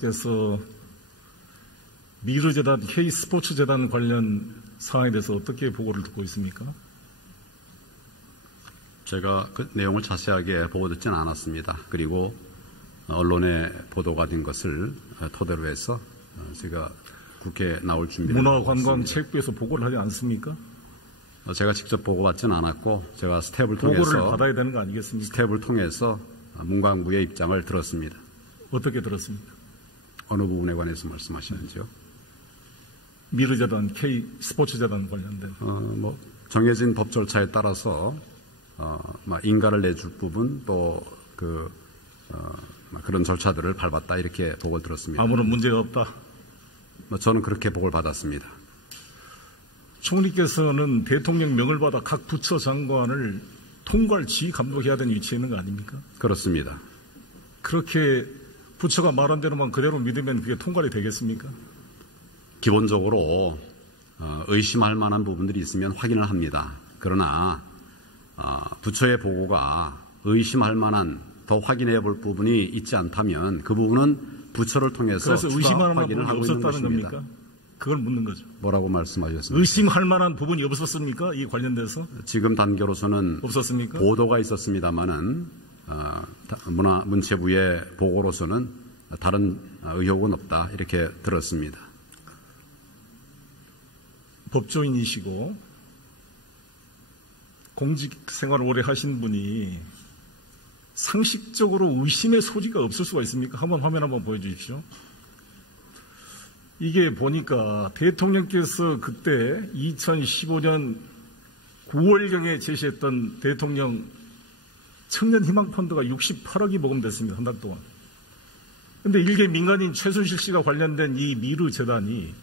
께서 미르재단, K스포츠재단 관련 사항에 대해서 어떻게 보고를 듣고 있습니까? 제가 그 내용을 자세하게 보고 듣지는 않았습니다. 그리고 언론에 보도가 된 것을 토대로 해서 제가 국회에 나올 준비를 문화관광체육부에서 보고를 하지 않습니까? 제가 직접 보고받지는 않았고 제가 스텝을 보고를 통해서 받아야 되는 거 아니겠습니까? 스텝을 통해서 문광부의 입장을 들었습니다. 어떻게 들었습니까? 어느 부분에 관해서 말씀하시는지요? 미르재단, K스포츠재단 관련된 정해진 법 절차에 따라서 인가를 내줄 부분 또 그런 절차들을 밟았다 이렇게 보고를 들었습니다. 아무런 문제가 없다. 저는 그렇게 보고를 받았습니다. 총리께서는 대통령 명을 받아 각 부처 장관을 통괄 지휘 감독해야 되는 위치에 있는 거 아닙니까? 그렇습니다. 그렇게 부처가 말한 대로만 그대로 믿으면 그게 통괄이 되겠습니까? 기본적으로 의심할 만한 부분들이 있으면 확인을 합니다. 그러나 부처의 보고가 의심할 만한 더 확인해 볼 부분이 있지 않다면 그 부분은 부처를 통해서 그래서 의심할 만한 확인을 부분이 하고 있는 없었다는 것입니다. 겁니까? 그걸 묻는 거죠. 뭐라고 말씀하셨습니까? 의심할 만한 부분이 없었습니까? 이 관련돼서? 지금 단계로서는 없었습니까? 보도가 있었습니다만은 문체부의 보고로서는 다른 의혹은 없다 이렇게 들었습니다. 법조인이시고 공직 생활을 오래 하신 분이 상식적으로 의심의 소지가 없을 수가 있습니까? 화면 한번 보여주십시오. 이게 보니까 대통령께서 그때 2015년 9월경에 제시했던 대통령 청년희망펀드가 68억이 모금됐습니다. 한 달 동안. 그런데 일개 민간인 최순실 씨가 관련된 이 미르재단이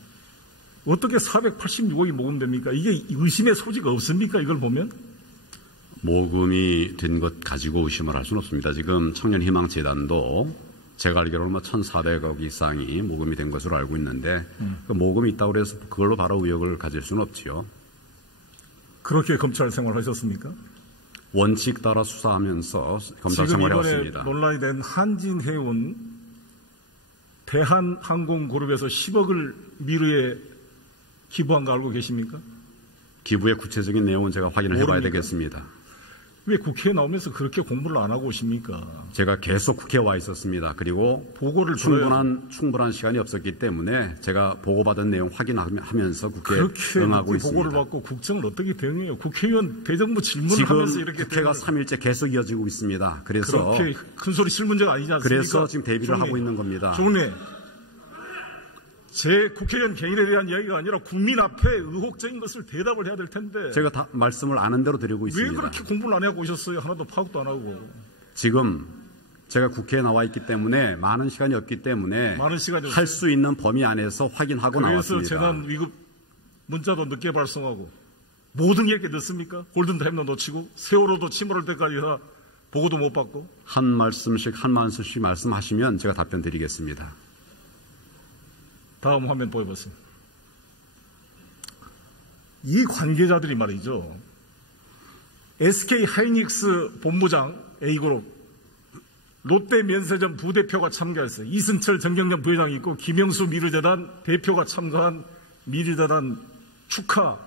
어떻게 486억이 모금됩니까? 이게 의심의 소지가 없습니까? 이걸 보면? 모금이 된 것 가지고 의심을 할 수는 없습니다. 지금 청년희망재단도 제가 알기로는 1,400억 이상이 모금이 된 것으로 알고 있는데 그 모금이 있다고 해서 그걸로 바로 의혹을 가질 수는 없지요. 그렇게 검찰 생활을 하셨습니까? 원칙 따라 수사하면서 검찰 생활을 했습니다. 지금 이번에 논란이 된 한진해운 대한항공그룹에서 10억을 미르에 기부한 거 알고 계십니까? 기부의 구체적인 내용은 제가 확인을 해봐야 모릅니까? 되겠습니다. 왜 국회에 나오면서 그렇게 공부를 안 하고 오십니까? 제가 계속 국회에 와 있었습니다. 그리고 보고를 충분한 시간이 없었기 때문에 제가 보고받은 내용 확인하면서 국회에 응하고 그렇게 있습니다. 보고를 받고 국정을 어떻게 대응해요? 국회의원 대정부 질문을 하면서 지금 이렇게 국회가 3일째 계속 이어지고 있습니다. 그래서 그렇게 큰 소리 칠 문제가 아니지 않습니까? 그래서 지금 대비를 총리, 하고 있는 겁니다. 총리, 제 국회의원 개인에 대한 이야기가 아니라 국민 앞에 의혹적인 것을 대답을 해야 될 텐데 제가 다 말씀을 아는 대로 드리고 있습니다. 왜 그렇게 공부를 안 하고 오셨어요? 하나도 파악도 안 하고. 지금 제가 국회에 나와 있기 때문에 많은 시간이 없기 때문에 할 수 있는 범위 안에서 확인하고 나왔습니다. 그래서 재난 위급 문자도 늦게 발송하고 모든 게 이렇게 늦습니까? 골든타임도 놓치고 세월호도 침몰할 때까지 다 보고도 못 받고. 한 말씀씩 말씀하시면 제가 답변 드리겠습니다. 다음 화면 보여보세요. 이 관계자들이 말이죠. SK 하이닉스 본부장 A그룹, 롯데 면세점 부대표가 참가했어요. 이승철 정경련 부회장이 있고 김영수 미르재단 대표가 참가한 미르재단 축하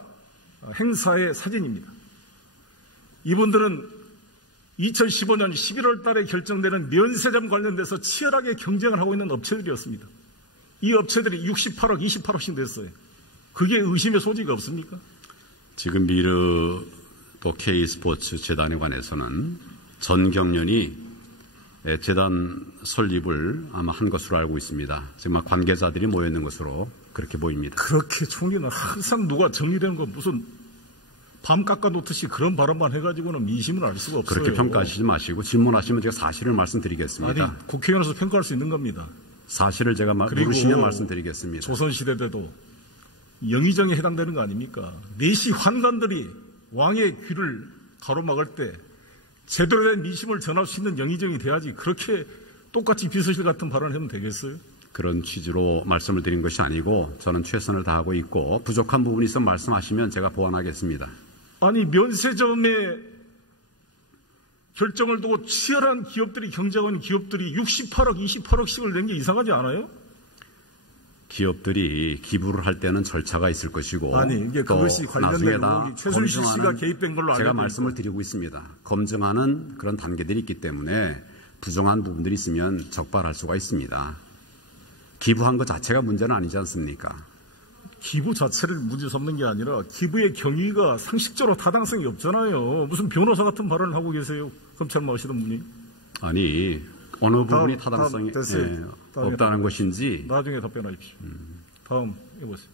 행사의 사진입니다. 이분들은 2015년 11월 달에 결정되는 면세점 관련돼서 치열하게 경쟁을 하고 있는 업체들이었습니다. 이 업체들이 68억, 28억씩 냈어요. 그게 의심의 소지가 없습니까? 지금 미르 또 K스포츠 재단에 관해서는 전 경련이 재단 설립을 아마 한 것으로 알고 있습니다. 지금 관계자들이 모여 있는 것으로 그렇게 보입니다. 그렇게 총리는 항상 누가 정리되는 거 무슨 밤 깎아놓듯이 그런 발언만 해가지고는 민심을 알 수가 없어요. 그렇게 평가하시지 마시고 질문하시면 제가 사실을 말씀드리겠습니다. 아니, 국회의원에서 평가할 수 있는 겁니다. 사실을 제가 물으시면 말씀드리겠습니다. 조선시대 때도 영의정에 해당되는 거 아닙니까? 내시 환관들이 왕의 귀를 가로막을 때 제대로 된 민심을 전할 수 있는 영의정이 돼야지 그렇게 똑같이 비서실 같은 발언을 하면 되겠어요? 그런 취지로 말씀을 드린 것이 아니고 저는 최선을 다하고 있고 부족한 부분이 있으면 말씀하시면 제가 보완하겠습니다. 아니 면세점에 결정을 두고 치열한 기업들이 경쟁하는 기업들이 68억, 28억씩을 낸 게 이상하지 않아요? 기업들이 기부를 할 때는 절차가 있을 것이고 아니 이게 그것이 관련된 나중에 최순실 씨가 개입된 걸로 제가 알고 말씀을 드리고 있습니다. 검증하는 그런 단계들이 있기 때문에 부정한 부분들이 있으면 적발할 수가 있습니다. 기부한 것 자체가 문제는 아니지 않습니까? 기부 자체를 문제 삼는 게 아니라 기부의 경위가 상식적으로 타당성이 없잖아요. 무슨 변호사 같은 발언을 하고 계세요. 검찰 하시던 분이. 아니 어느 부분이 타당성이 없다는 것인지 나중에 답변하십시오. 다음 해보세요.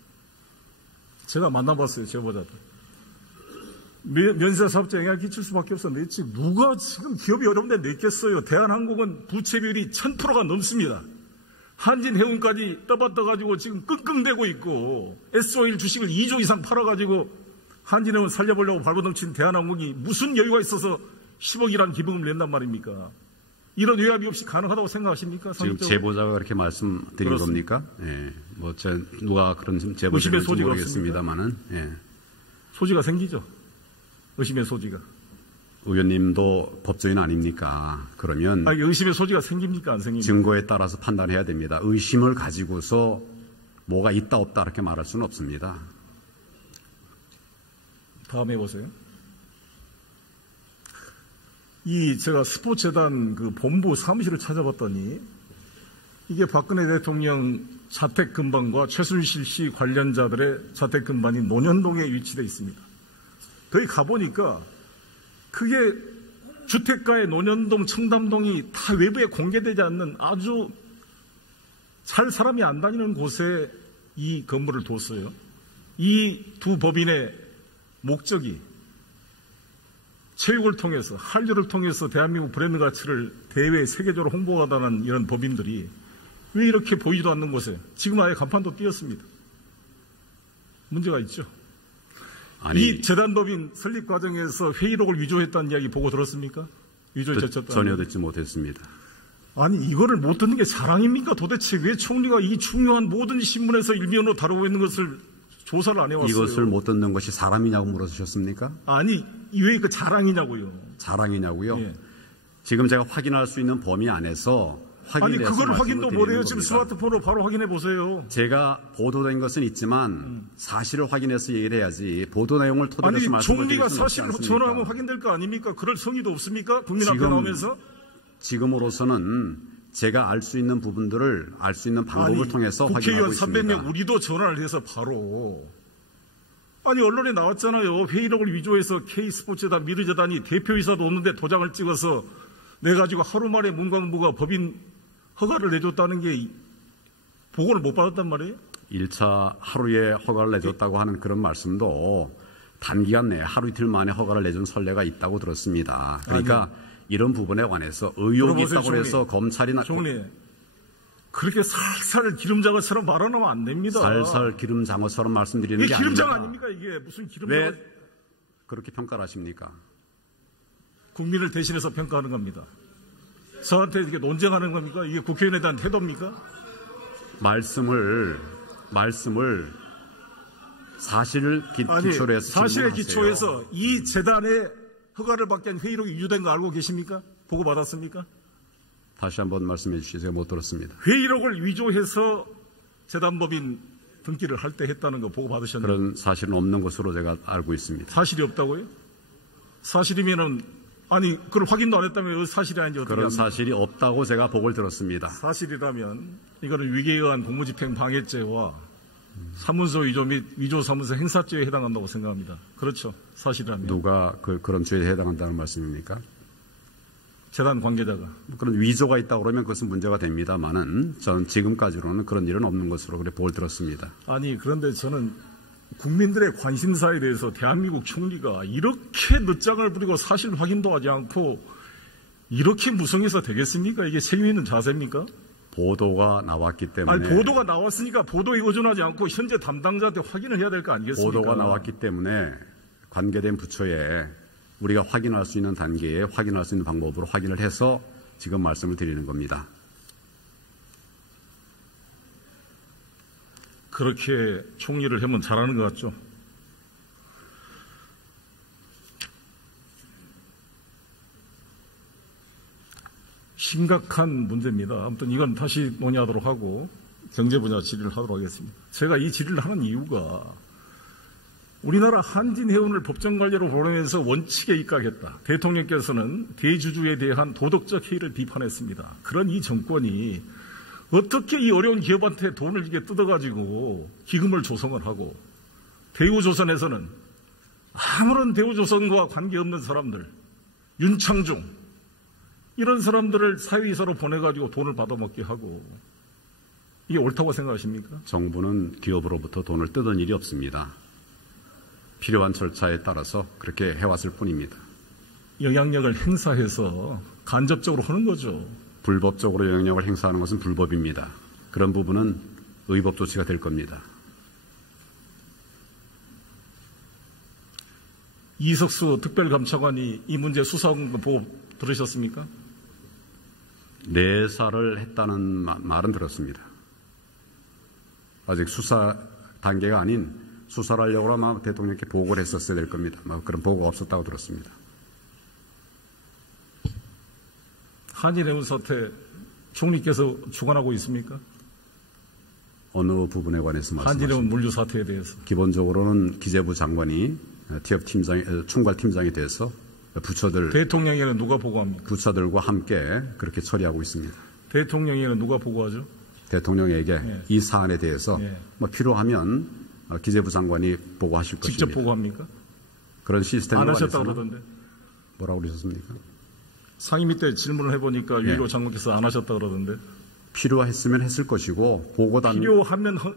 제가 만나봤어요. 제보자들. 면세사업자 영향을 끼칠 수밖에 없어 냈지. 누가 지금 기업이 어려운데 냈겠어요. 대한항공은 부채 비율이 1000%가 넘습니다. 한진해운까지 떠받떠가지고 지금 끙끙대고 있고 S-오일 주식을 2조 이상 팔아가지고 한진해운 살려보려고 발버둥친 대한항공이 무슨 여유가 있어서 10억이라는 기부금을 낸단 말입니까? 이런 외압이 없이 가능하다고 생각하십니까? 지금 제보자가 그렇게 말씀드린 겁니까? 예. 누가 그런 제보자인지 모르겠습니다만은. 예. 소지가 생기죠. 의심의 소지가. 의원님도 법조인 아닙니까? 그러면 의심의 소지가 생깁니까? 안 생깁니까? 증거에 따라서 판단해야 됩니다. 의심을 가지고서 뭐가 있다 없다 이렇게 말할 수는 없습니다. 다음 해보세요. 제가 스포츠재단 그 본부 사무실을 찾아봤더니 이게 박근혜 대통령 자택 근방과 최순실 씨 관련자들의 자택 근방이 논현동에 위치되어 있습니다. 거기 가보니까 그게 주택가의 논현동, 청담동이 다 외부에 공개되지 않는 아주 잘 사람이 안 다니는 곳에 이 건물을 뒀어요. 이 두 법인의 목적이 체육을 통해서, 한류를 통해서 대한민국 브랜드 가치를 대외 세계적으로 홍보하다는 이런 법인들이 왜 이렇게 보이지도 않는 곳에 지금 아예 간판도 띄었습니다. 문제가 있죠. 이 재단법인 설립 과정에서 회의록을 위조했다는 이야기 보고 들었습니까? 위조에 젖혔다는. 전혀 듣지 못했습니다. 아니 이거를 못 듣는 게 자랑입니까? 도대체 왜 총리가 이 중요한 모든 신문에서 일면으로 다루고 있는 것을 조사를 안 해왔어요? 이것을 못 듣는 것이 사람이냐고 물어주셨습니까? 아니 왜 그 자랑이냐고요? 자랑이냐고요? 예. 지금 제가 확인할 수 있는 범위 안에서 아니 그걸 확인도 못해요. 지금 스마트폰으로 바로 확인해 보세요. 제가 보도된 것은 있지만 사실을 확인해서 얘기를 해야지 보도 내용을 토대로 해서 말씀을 드릴 수는 없지 않습니까? 총리가 사실을 전화하면 확인될 거 아닙니까? 그럴 성의도 없습니까? 국민 앞에 나오면서? 지금으로서는 제가 알 수 있는 부분들을 알 수 있는 방법을 통해서 확인하고 있습니다. 국회의원 300명 우리도 전화를 해서 바로 언론에 나왔잖아요. 회의록을 위조해서 K스포츠재단, 미르재단이 대표이사도 없는데 도장을 찍어서 내가지고 하루 만에 문광부가 법인 허가를 내줬다는 게 보고를 못 받았단 말이에요? 1차 하루에 허가를 내줬다고 하는 그런 말씀도 단기간 내에 하루 이틀 만에 허가를 내준 선례가 있다고 들었습니다. 그러니까 이런 부분에 관해서 의혹이 있다고 해서 검찰이나 총리 그렇게 살살 기름장어처럼 말하면 안 됩니다. 살살 기름장어처럼 말씀드리는 게 이게 기름장어 아닙니까? 이게 무슨 기름장어? 왜 그렇게 평가를 하십니까? 국민을 대신해서 평가하는 겁니다. 저한테 이게 논쟁하는 겁니까? 이게 국회의원에 대한 태도입니까? 말씀을 사실을 기초로 해서 사실의 기초에서 이 재단의 허가를 받기 위한 회의록이 위조된 거 알고 계십니까? 보고 받았습니까? 다시 한번 말씀해 주시죠. 제가 못 들었습니다. 회의록을 위조해서 재단법인 등기를 할 때 했다는 거 보고 받으셨나요? 그런 사실은 없는 것으로 제가 알고 있습니다. 사실이 없다고요? 사실이면은 그걸 확인도 안 했다면 사실이 아닌지 어떻게 그런 합니까? 사실이 없다고 제가 보고를 들었습니다. 사실이라면 이거는 위계에 의한 공무집행 방해죄와 사문서 위조 및 위조 사문서 행사죄에 해당한다고 생각합니다. 그렇죠. 사실이라면. 누가 그런 죄에 해당한다는 말씀입니까? 재단 관계자가. 그런 위조가 있다고 그러면 그것은 문제가 됩니다만은 저는 지금까지로는 그런 일은 없는 것으로 그래 보고를 들었습니다. 그런데 저는 국민들의 관심사에 대해서 대한민국 총리가 이렇게 늦장을 부리고 사실 확인도 하지 않고 이렇게 무성해서 되겠습니까? 이게 책임 있는 자세입니까? 보도가 나왔기 때문에. 보도가 나왔으니까 보도에 의존하지 않고 현재 담당자한테 확인을 해야 될 거 아니겠습니까? 보도가 나왔기 때문에 관계된 부처에 우리가 확인할 수 있는 단계에 확인할 수 있는 방법으로 확인을 해서 지금 말씀을 드리는 겁니다. 그렇게 총리를 하면 잘하는 것 같죠? 심각한 문제입니다. 아무튼 이건 다시 논의하도록 하고 경제 분야 질의를 하도록 하겠습니다. 제가 이 질의를 하는 이유가 우리나라 한진해운을 법정관리로 보내면서 원칙에 입각했다. 대통령께서는 대주주에 대한 도덕적 해이를 비판했습니다. 그런 이 정권이 어떻게 이 어려운 기업한테 돈을 이게 뜯어가지고 기금을 조성을 하고 대우조선에서는 아무런 대우조선과 관계없는 사람들, 윤창중 이런 사람들을 사회이사로 보내가지고 돈을 받아먹게 하고 이게 옳다고 생각하십니까? 정부는 기업으로부터 돈을 뜯은 일이 없습니다. 필요한 절차에 따라서 그렇게 해왔을 뿐입니다. 영향력을 행사해서 간접적으로 하는 거죠. 불법적으로 영향력을 행사하는 것은 불법입니다. 그런 부분은 의법 조치가 될 겁니다. 이석수 특별감찰관이 이 문제 수사한 거 보고 들으셨습니까? 내사를 했다는 말은 들었습니다. 아직 수사 단계가 아닌 수사를 하려고 아마 대통령께 보고를 했었어야 될 겁니다. 그런 보고가 없었다고 들었습니다. 한진해운 사태 총리께서 주관하고 있습니까? 어느 부분에 관해서 말씀하십니까? 한진해운 물류 사태에 대해서. 기본적으로는 기재부 장관이 TF 총괄 팀장이 돼서 부처들 대통령에는 누가 보고합니까? 부처들과 함께 그렇게 처리하고 있습니다. 대통령에는 누가 보고하죠? 대통령에게 이 사안에 대해서 필요하면 기재부 장관이 보고하실 것입니다. 직접 보고합니까? 그런 시스템 안 하셨다고 그러던데. 뭐라고 그러셨습니까? 상임위 때 질문을 해보니까 유일호 장관께서 안 하셨다고 그러던데. 필요했으면 했을 것이고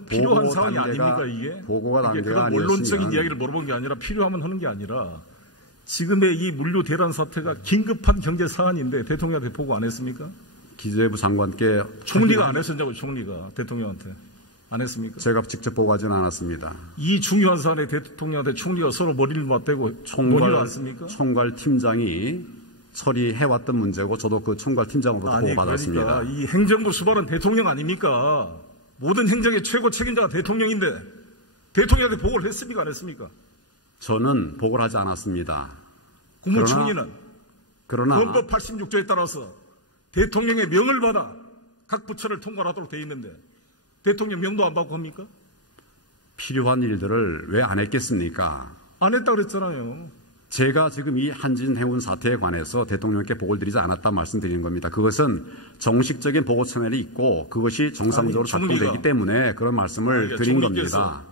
필요한 상황이 아닙니까 이게? 보고가 단계가 그런 원론적인 이야기를 물어본 게 아니라 필요하면 하는 게 아니라 지금의 이 물류 대란 사태가 긴급한 경제 사안인데 대통령한테 보고 안 했습니까? 기재부 장관께 총리가 안 했었냐고 총리가 대통령한테 안 했습니까? 제가 직접 보고하지는 않았습니다. 이 중요한 사안에 대통령한테 총리가 서로 머리를 맞대고 논의를 않습니까? 총괄 팀장이 처리해왔던 문제고 저도 그 총괄 팀장으로부터 보고받았습니다. 그러니까 이 행정부 수반은 대통령 아닙니까? 모든 행정의 최고 책임자가 대통령인데 대통령한테 보고를 했습니까? 안 했습니까? 저는 보고를 하지 않았습니다. 국무총리는 그러나 헌법 86조에 따라서 대통령의 명을 받아 각 부처를 통과하도록 되어 있는데 대통령 명도 안 받고 합니까? 필요한 일들을 왜 안 했겠습니까? 안 했다고 그랬잖아요. 제가 지금 이 한진해운 사태에 관해서 대통령께 보고를 드리지 않았다 말씀드리는 겁니다. 그것은 정식적인 보고 채널이 있고 그것이 정상적으로 작동되기 때문에 그런 말씀을 드린 겁니다.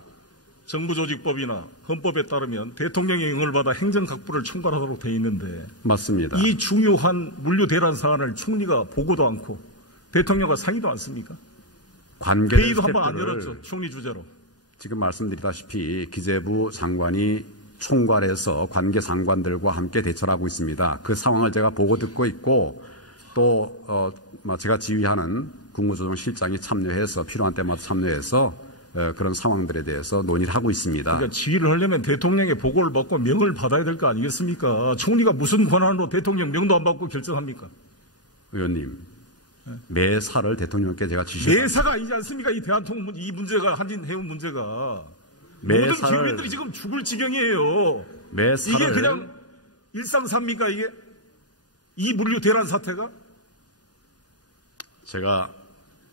정부조직법이나 헌법에 따르면 대통령의 명을 받아 행정각부를 총괄하도록 되어 있는데 맞습니다. 이 중요한 물류 대란 사안을 총리가 보고도 않고 대통령과 상의도 않습니까? 회의도 한번 안 열었죠. 총리 주재로. 지금 말씀드리다시피 기재부 장관이 총괄해서 관계 장관들과 함께 대처를 하고 있습니다. 그 상황을 제가 보고 듣고 있고 또 제가 지휘하는 국무조정실장이 참여해서 필요한 때마다 참여해서 그런 상황들에 대해서 논의를 하고 있습니다. 그러니까 지휘를 하려면 대통령의 보고를 받고 명을 받아야 될 거 아니겠습니까? 총리가 무슨 권한으로 대통령 명도 안 받고 결정합니까? 의원님, 매사를 대통령께 제가 지시했습니다. 매사가 아니지 않습니까? 이 대한통 이 문제가 한진해운 문제가. 모든 기업인들이 지금 죽을 지경이에요. 이게 그냥 일상삽니까 이게? 이 물류 대란 사태가? 제가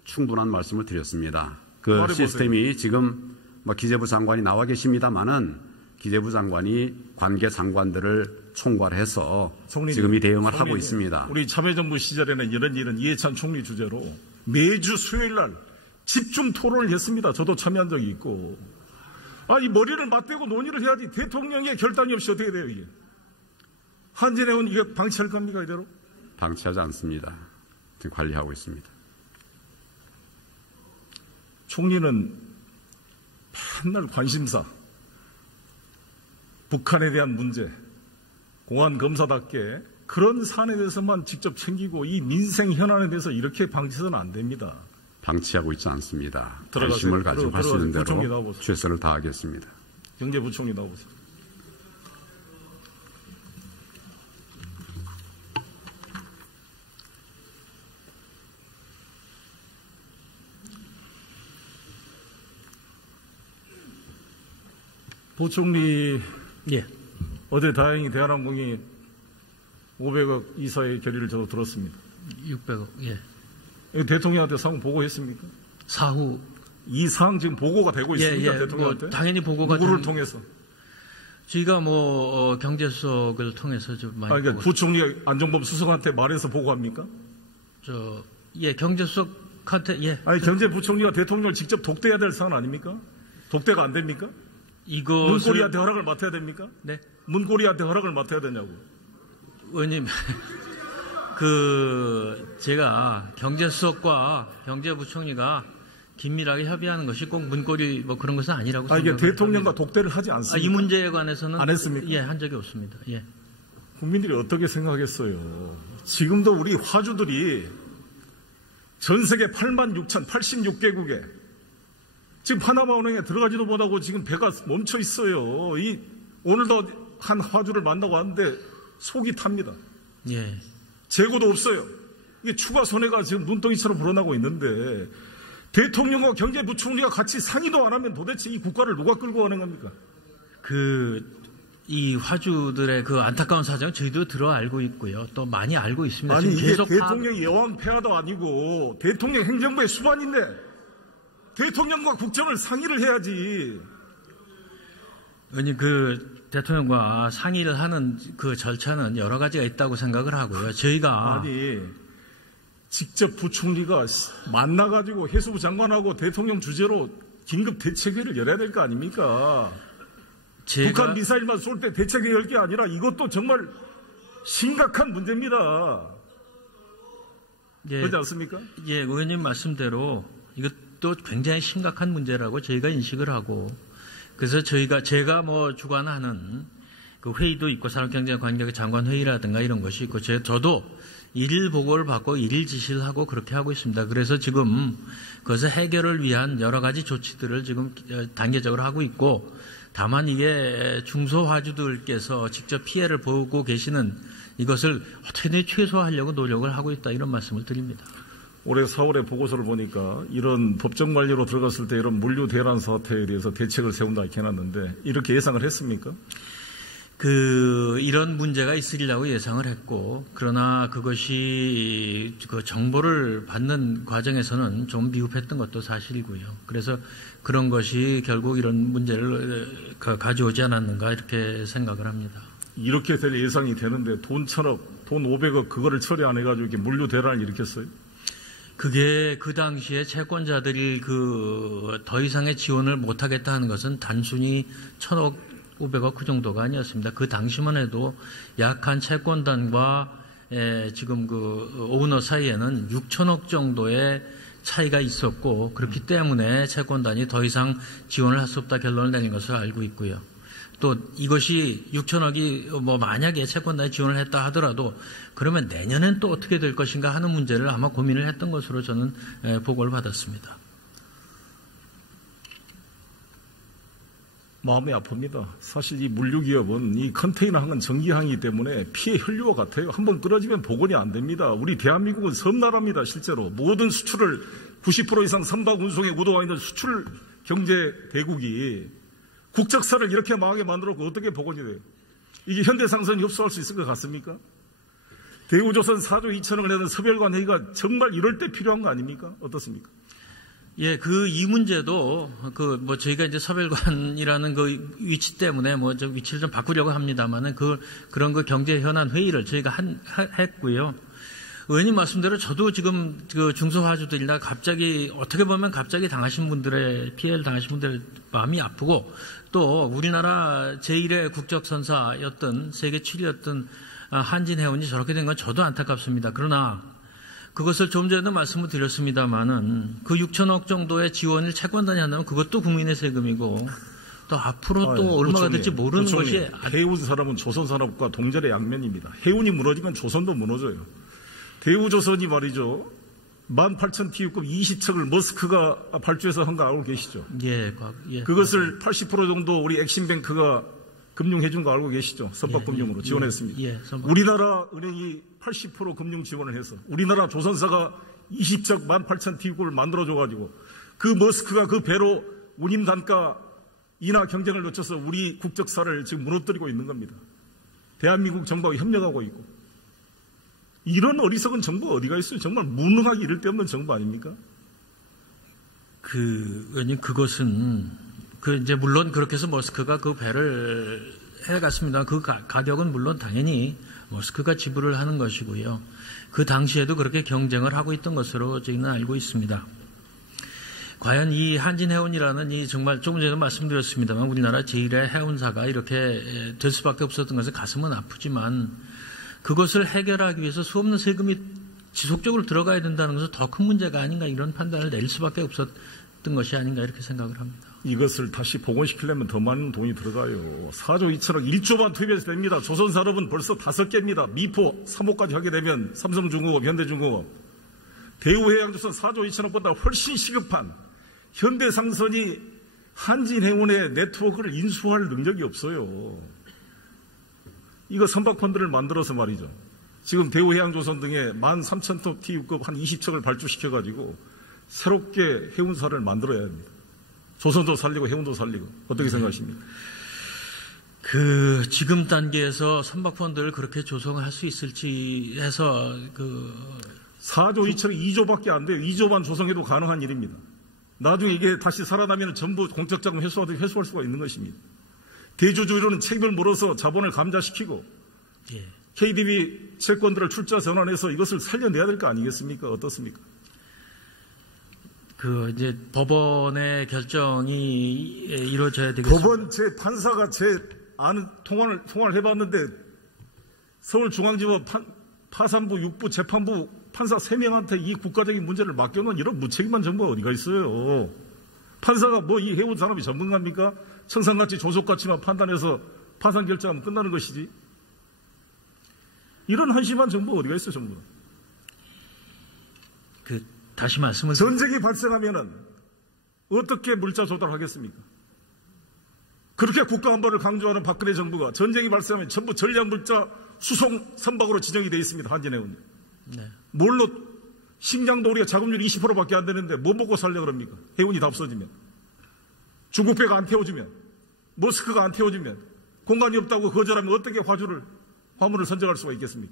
충분한 말씀을 드렸습니다. 그 시스템이 지금 기재부 장관이 나와 계십니다마는 기재부 장관이 관계 장관들을 총괄해서 지금 이 대응을 하고 있습니다. 우리 참여정부 시절에는 이런 일은 이해찬 총리 주재로 매주 수요일 날 집중 토론을 했습니다. 저도 참여한 적이 있고. 이 머리를 맞대고 논의를 해야지 대통령의 결단이 없이 어떻게 돼요 이게? 한진해운 이게 방치할 겁니까 이대로? 방치하지 않습니다. 지금 관리하고 있습니다. 총리는 맨날 관심사, 북한에 대한 문제, 공안 검사답게 그런 사안에 대해서만 직접 챙기고 이 민생 현안에 대해서 이렇게 방치해서는 안 됩니다. 방치하고 있지 않습니다. 관심을 가지고 할 수 있는 대로 최선을 다하겠습니다. 경제부총리 나오세요. 부총리, 어제 다행히 대한항공이 500억 이사의 결의를 저도 들었습니다. 600억, 예. 대통령한테 사항 보고했습니까? 사후. 이 사항 지금 보고가 되고 있습니까? 예. 대통령한테? 뭐 당연히 보고가 누구를 통해서? 저희가 경제수석을 통해서 좀 많이. 그러니까 부총리 안종범 수석한테 말해서 보고합니까? 경제수석한테, 예. 경제부총리가 대통령을 직접 독대해야 될 사안 아닙니까? 독대가 안 됩니까? 문고리한테 허락을 맡아야 됩니까? 네. 문고리한테 허락을 맡아야 되냐고. 의원님, 제가 경제수석과 경제부총리가 긴밀하게 협의하는 것이 꼭 문고리 그런 것은 아니라고 생각합니다. 이게 대통령과 독대를 하지 않습니까? 이 문제에 관해서는 안 했습니까? 예, 한 적이 없습니다. 예. 국민들이 어떻게 생각했어요? 지금도 우리 화주들이 전 세계 86개국에 지금 파나마 은행에 들어가지도 못하고 지금 배가 멈춰 있어요. 오늘도 한 화주를 만나고 왔는데 속이 탑니다. 예. 재고도 없어요. 이게 추가 손해가 지금 눈덩이처럼 불어나고 있는데 대통령과 경제부총리가 같이 상의도 안 하면 도대체 이 국가를 누가 끌고 가는 겁니까? 이 화주들의 안타까운 사정은 저희도 들어 알고 있고요. 또 많이 알고 있습니다. 아니, 이게 대통령이 여왕 폐하도 아니고 대통령 행정부의 수반인데 대통령과 국정을 상의를 해야지. 아니, 대통령과 상의를 하는 절차는 여러 가지가 있다고 생각을 하고요. 저희가. 직접 부총리가 만나가지고 해수부 장관하고 대통령 주재로 긴급 대책회의를 열어야 될 거 아닙니까? 북한 미사일만 쏠 때 대책회의 열 게 아니라 이것도 정말 심각한 문제입니다. 예, 그렇지 않습니까? 예, 의원님 말씀대로 이것도 굉장히 심각한 문제라고 저희가 인식을 하고, 그래서 제가 주관하는 회의도 있고 산업경제관계 장관 회의라든가 이런 것이 있고, 저도 일일 보고를 받고 일일 지시를 하고 그렇게 하고 있습니다. 그래서 지금 그것을 해결을 위한 여러 가지 조치들을 지금 단계적으로 하고 있고, 다만 이게 중소화주들께서 직접 피해를 보고 계시는 이것을 어떻게든 최소화하려고 노력을 하고 있다, 이런 말씀을 드립니다. 올해 4월에 보고서를 보니까 이런 법정관리로 들어갔을 때 이런 물류 대란 사태에 대해서 대책을 세운다 이렇게 해놨는데 이렇게 예상을 했습니까? 이런 문제가 있으리라고 예상을 했고, 그러나 그것이 정보를 받는 과정에서는 좀 미흡했던 것도 사실이고요. 그래서 그런 것이 결국 이런 문제를 가져오지 않았는가 이렇게 생각을 합니다. 이렇게 될 예상이 되는데 돈 1,000억, 돈 500억 그거를 처리 안 해가지고 이렇게 물류 대란을 일으켰어요? 그게 그 당시에 채권자들이 더 이상의 지원을 못하겠다 하는 것은 단순히 1,000억 500억 그 정도가 아니었습니다. 그 당시만 해도 약한 채권단과 지금 오너 사이에는 6천억 정도의 차이가 있었고, 그렇기 때문에 채권단이 더 이상 지원을 할 수 없다 결론을 내린 것을 알고 있고요. 또 이것이 6천억이 만약에 채권단이 지원을 했다 하더라도 그러면 내년엔 또 어떻게 될 것인가 하는 문제를 아마 고민을 했던 것으로 저는 보고를 받았습니다. 마음이 아픕니다. 사실 이 물류기업은 이 컨테이너 항은 전기항이기 때문에 피해 혈류와 같아요. 한번 끊어지면 복원이 안 됩니다. 우리 대한민국은 섬나라입니다. 실제로 모든 수출을 90% 이상 선박 운송에 우도와 있는 수출 경제 대국이 국적사를 이렇게 망하게 만들었고 어떻게 복원이 돼요? 이게 현대상선이 흡수할 수 있을 것 같습니까? 대우조선 4조 2천억을 내는 서별관 회의가 정말 이럴 때 필요한 거 아닙니까? 어떻습니까? 예, 이 문제도, 저희가 이제 서별관이라는 위치 때문에 좀 위치를 좀 바꾸려고 합니다만은 그런 경제 현안 회의를 저희가 했고요. 의원님 말씀대로 저도 지금 중소화주들이나 어떻게 보면 갑자기 피해를 당하신 분들의 마음이 아프고, 또 우리나라 제1의 국적선사였던, 세계 7위였던 한진해운이 저렇게 된 건 저도 안타깝습니다. 그러나 그것을 좀 전에도 말씀을 드렸습니다만은 6천억 정도의 지원을 채권단이 한다면 그것도 국민의 세금이고, 또 앞으로 또 얼마가 될지 모르는 것이. 해운 사람은 조선산업과 동절의 양면입니다. 해운이 무너지면 조선도 무너져요. 대우조선이 말이죠. 18,000TU급 20척을 머스크가 발주해서 한 거 알고 계시죠? 예. 그것을 80% 정도 우리 엑심뱅크가 금융해준 거 알고 계시죠? 선박금융으로 지원했습니다. 우리나라 은행이 80% 금융 지원을 해서 우리나라 조선사가 20척 18,000TU급을 만들어줘가지고 그 머스크가 그 배로 운임 단가 인하 경쟁을 놓쳐서 우리 국적사를 지금 무너뜨리고 있는 겁니다. 대한민국 정부하고 협력하고 있고. 이런 어리석은 정부가 어디가 있어요? 정말 무능하기 이를 데 없는 정부 아닙니까? 의원님, 그것은, 이제 물론 그렇게 해서 머스크가 그 배를 해갔습니다. 그 가격은 물론 당연히 머스크가 지불을 하는 것이고요. 그 당시에도 그렇게 경쟁을 하고 있던 것으로 저희는 알고 있습니다. 과연 이 한진해운이라는 이 정말 조금 전에도 말씀드렸습니다만 우리나라 제1의 해운사가 이렇게 될 수밖에 없었던 것은 가슴은 아프지만 그것을 해결하기 위해서 수없는 세금이 지속적으로 들어가야 된다는 것은 더 큰 문제가 아닌가 이런 판단을 내릴 수밖에 없었던 것이 아닌가 이렇게 생각을 합니다. 이것을 다시 복원시키려면 더 많은 돈이 들어가요. 4조 2천억 1조만 투입해서 됩니다. 조선산업은 벌써 5개입니다. 미포 3호까지 하게 되면 삼성중공업, 현대중공업. 대우해양조선 4조 2천억보다 훨씬 시급한 현대상선이 한진해운의 네트워크를 인수할 능력이 없어요. 이거 선박펀드를 만들어서 말이죠. 지금 대우해양조선 등에 13,000톤 TU급 한 20척을 발주시켜가지고 새롭게 해운사를 만들어야 합니다. 조선도 살리고 해운도 살리고. 어떻게 생각하십니까? 지금 단계에서 선박펀드를 그렇게 조성할 수 있을지 해서 4조 2천억 2조밖에 안 돼요. 2조만 조성해도 가능한 일입니다. 나중에 이게 다시 살아나면 전부 공적자금 회수할 수가 있는 것입니다. 대주주로는 책임을 물어서 자본을 감자시키고 KDB 채권들을 출자 전환해서 이것을 살려내야 될 거 아니겠습니까? 어떻습니까? 이제 법원의 결정이 이루어져야 되겠습니다. 법원 제 판사가 제 아는 통화를 해봤는데 서울중앙지법 파산부 6부 재판부 판사 3명한테 이 국가적인 문제를 맡겨놓은 이런 무책임한 정부가 어디가 있어요. 판사가 이 해운 산업이 전문가입니까? 청산가치 조속가치만 판단해서 파산 결정하면 끝나는 것이지. 이런 한심한 정부가 어디가 있어요, 정부가. 다시 말씀을 전쟁이 발생하면은 어떻게 물자 조달하겠습니까? 그렇게 국가안보를 강조하는 박근혜 정부가 전쟁이 발생하면 전부 전략 물자 수송 선박으로 지정이 되어 있습니다. 한진해운. 네. 뭘로 식량도 우리가 자금률이 20%밖에 안 되는데 뭐 먹고 살려 그럽니까? 해운이 다 없어지면. 중국배가 안 태워주면, 머스크가 안 태워주면, 공간이 없다고 거절하면 어떻게 화물을 선정할 수가 있겠습니까?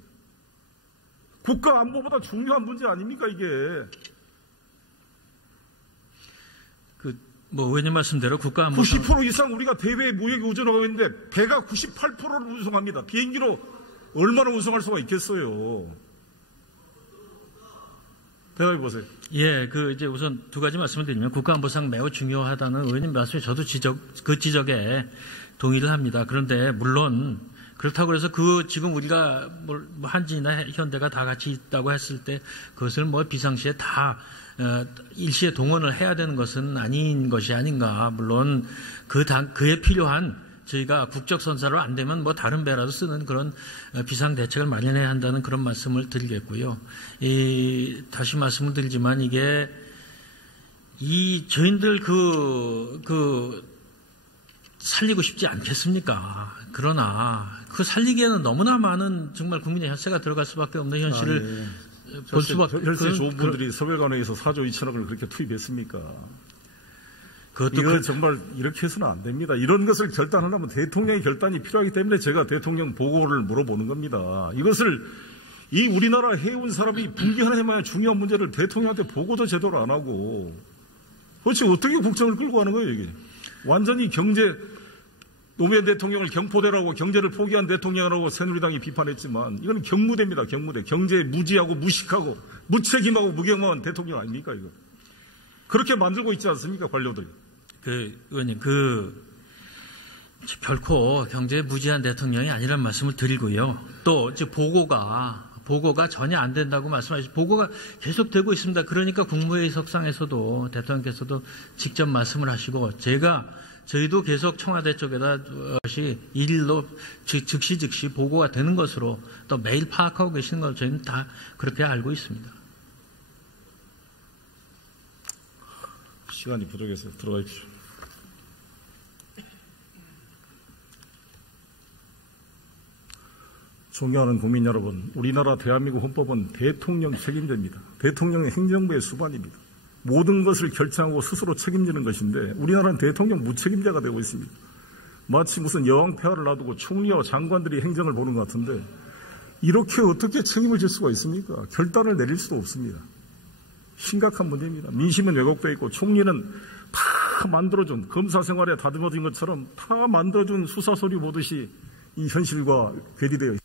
국가 안보보다 중요한 문제 아닙니까, 이게? 의원님 말씀대로 국가 안보 90% 이상 우리가 대외 무역에 의존하고 있는데 배가 98%를 운송합니다. 비행기로 얼마나 운송할 수가 있겠어요? 대답해 보세요. 예, 이제 우선 두 가지 말씀을 드리면 국가안보상 매우 중요하다는 의원님 말씀에 저도 그 지적에 동의를 합니다. 그런데 물론 그렇다고 해서 지금 우리가 한진이나 현대가 다 같이 있다고 했을 때 그것을 비상시에 다 일시에 동원을 해야 되는 것은 아닌 것이 아닌가. 물론 그에 필요한 저희가 국적선사로 안 되면 다른 배라도 쓰는 그런 비상대책을 마련해야 한다는 그런 말씀을 드리겠고요. 다시 말씀을 드리지만 이게 저희들 살리고 싶지 않겠습니까? 그러나 살리기에는 너무나 많은 정말 국민의 혈세가 들어갈 수밖에 없는 현실을 볼 수밖에. 혈세 좋은 분들이 서별관회에서 4조 2천억을 그렇게 투입했습니까? 이거 정말 이렇게 해서는 안 됩니다. 이런 것을 결단하려면 대통령의 결단이 필요하기 때문에 제가 대통령 보고를 물어보는 겁니다. 이것을 우리나라 해운 산업이 붕괴하는 만한 중요한 문제를 대통령한테 보고도 제대로 안 하고 도대체 어떻게 국정을 끌고 가는 거예요, 이게? 완전히 노무현 대통령을 경포대라고 경제를 포기한 대통령이라고 새누리당이 비판했지만 이건 경무대입니다. 경무대. 경제에 무지하고 무식하고 무책임하고 무경한 대통령 아닙니까, 이거? 그렇게 만들고 있지 않습니까, 관료들이? 의원님, 결코 경제에 무지한 대통령이 아니라는 말씀을 드리고요. 또 이제 보고가 전혀 안 된다고 말씀하시죠. 보고가 계속되고 있습니다. 그러니까 국무회의 석상에서도 대통령께서도 직접 말씀을 하시고 저희도 계속 청와대 쪽에다 일일로 즉시 보고가 되는 것으로 또 매일 파악하고 계시는 걸 저희는 다 그렇게 알고 있습니다. 시간이 부족해서 들어가십시오. 존경하는 국민 여러분, 우리나라 대한민국 헌법은 대통령 책임제입니다. 대통령은 행정부의 수반입니다. 모든 것을 결정하고 스스로 책임지는 것인데 우리나라는 대통령 무책임자가 되고 있습니다. 마치 무슨 여왕 폐하를 놔두고 총리와 장관들이 행정을 보는 것 같은데 이렇게 어떻게 책임을 질 수가 있습니까? 결단을 내릴 수도 없습니다. 심각한 문제입니다. 민심은 왜곡되어 있고 총리는 다 만들어준, 검사 생활에 다듬어진 것처럼 다 만들어준 수사서류 보듯이 이 현실과 괴리되어 있습니다.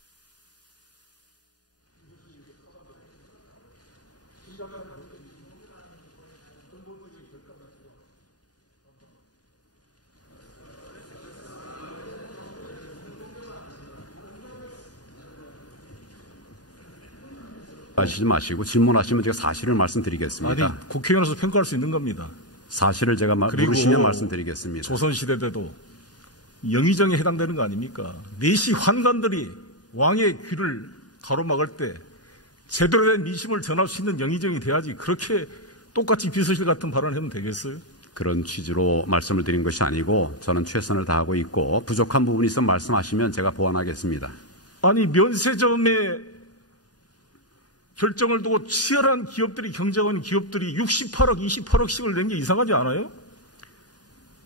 하시지 마시고 질문하시면 제가 사실을 말씀드리겠습니다. 아니, 국회의원으로서 평가할 수 있는 겁니다. 사실을 제가 그리고 물으시면 말씀드리겠습니다. 조선시대 때도 영의정에 해당되는 거 아닙니까? 내시 환관들이 왕의 귀를 가로막을 때 제대로 된 민심을 전할 수 있는 영의정이 돼야지 그렇게 똑같이 비서실 같은 발언을 하면 되겠어요? 그런 취지로 말씀을 드린 것이 아니고 저는 최선을 다하고 있고 부족한 부분이 있으면 말씀하시면 제가 보완하겠습니다. 아니, 면세점의 결정을 두고 치열한 기업들이, 경쟁하는 기업들이 68억, 28억씩을 낸 게 이상하지 않아요?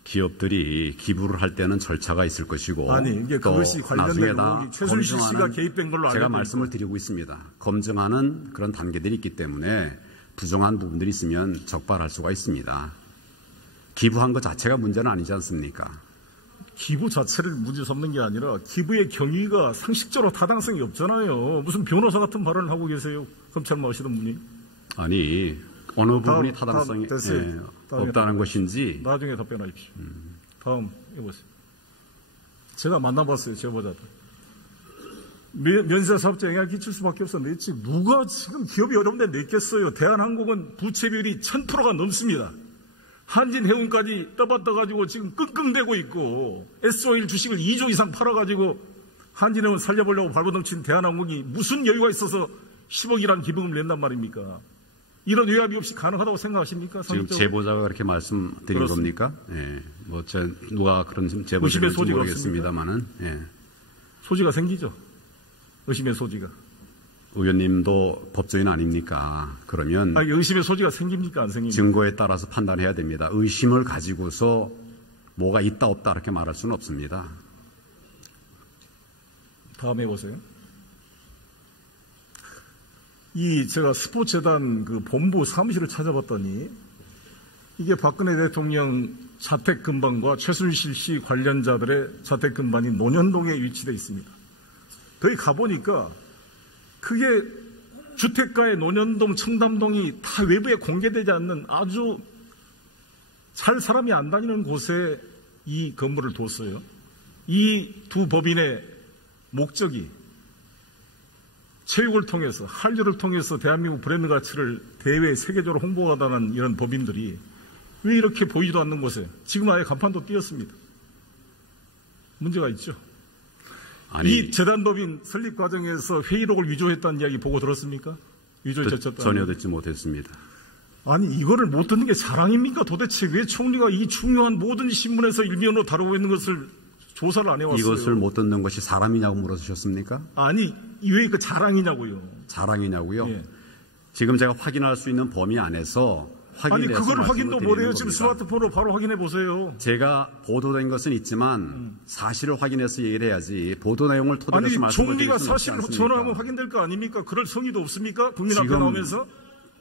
기업들이 기부를 할 때는 절차가 있을 것이고 아니, 이게 또 그것이 관련된 의혹이 최순실 씨가 개입된 걸로 알고 제가 있는데. 말씀을 드리고 있습니다. 검증하는 그런 단계들이 있기 때문에 부정한 부분들이 있으면 적발할 수가 있습니다. 기부한 것 자체가 문제는 아니지 않습니까? 기부 자체를 문제 삼는 게 아니라 기부의 경위가 상식적으로 타당성이 없잖아요. 무슨 변호사 같은 발언을 하고 계세요. 검찰 나오시던 분이. 아니, 어느 부분이 타당성이 없다는 것인지. 나중에 답변하십시오. 다음 해보세요. 제가 만나봤어요. 제보자들. 면세사업자 영향을 끼칠 수밖에 없어 냈지. 누가 지금 기업이 어려운데 냈겠어요. 대한항공은 부채 비율이 1000%가 넘습니다. 한진해운까지 떠받떠가지고 지금 끙끙대고 있고 S-오일 주식을 2조 이상 팔아가지고 한진해운 살려보려고 발버둥친 대한항공이 무슨 여유가 있어서 10억이라는 기부금을 낸단 말입니까? 이런 외압이 없이 가능하다고 생각하십니까? 지금 제보자가 그렇게 말씀드린 그렇습니다. 겁니까? 예. 뭐 누가 그런 제보자인지 모르겠습니다만은. 예. 소지가 생기죠. 의심의 소지가. 의원님도 법조인 아닙니까? 그러면 아니, 의심의 소지가 생깁니까? 안 생깁니까? 증거에 따라서 판단해야 됩니다. 의심을 가지고서 뭐가 있다 없다 이렇게 말할 수는 없습니다. 다음 해보세요. 제가 스포츠재단 그 본부 사무실을 찾아봤더니 이게 박근혜 대통령 자택 근방과 최순실 씨 관련자들의 자택 근방이 논현동에 위치되어 있습니다. 거기 가보니까 그게 주택가의 논현동, 청담동이 다 외부에 공개되지 않는 아주 잘 사람이 안 다니는 곳에 이 건물을 뒀어요. 이 두 법인의 목적이 체육을 통해서, 한류를 통해서 대한민국 브랜드 가치를 대외 세계적으로 홍보하다는 이런 법인들이 왜 이렇게 보이지도 않는 곳에 지금 아예 간판도 띄었습니다. 문제가 있죠. 이 재단법인 설립 과정에서 회의록을 위조했다는 이야기 보고 들었습니까? 위조에 젖혔다는. 전혀 듣지 못했습니다. 아니, 이거를 못 듣는 게 자랑입니까? 도대체 왜 총리가 이 중요한 모든 신문에서 일면으로 다루고 있는 것을 조사를 안 해왔어요? 이것을 못 듣는 것이 사람이냐고 물어주셨습니까? 아니, 왜 그 자랑이냐고요? 자랑이냐고요? 예. 지금 제가 확인할 수 있는 범위 안에서 아니, 그걸 확인도 못해요. 지금 스마트폰으로 바로 확인해 보세요. 제가 보도된 것은 있지만 사실을 확인해서 얘기를 해야지 보도 내용을 토대로 해서 말씀을 드릴 수는 없지 않습니까? 총리가 사실을 전화하면 확인될 거 아닙니까? 그럴 성의도 없습니까? 국민 앞에 나오면서?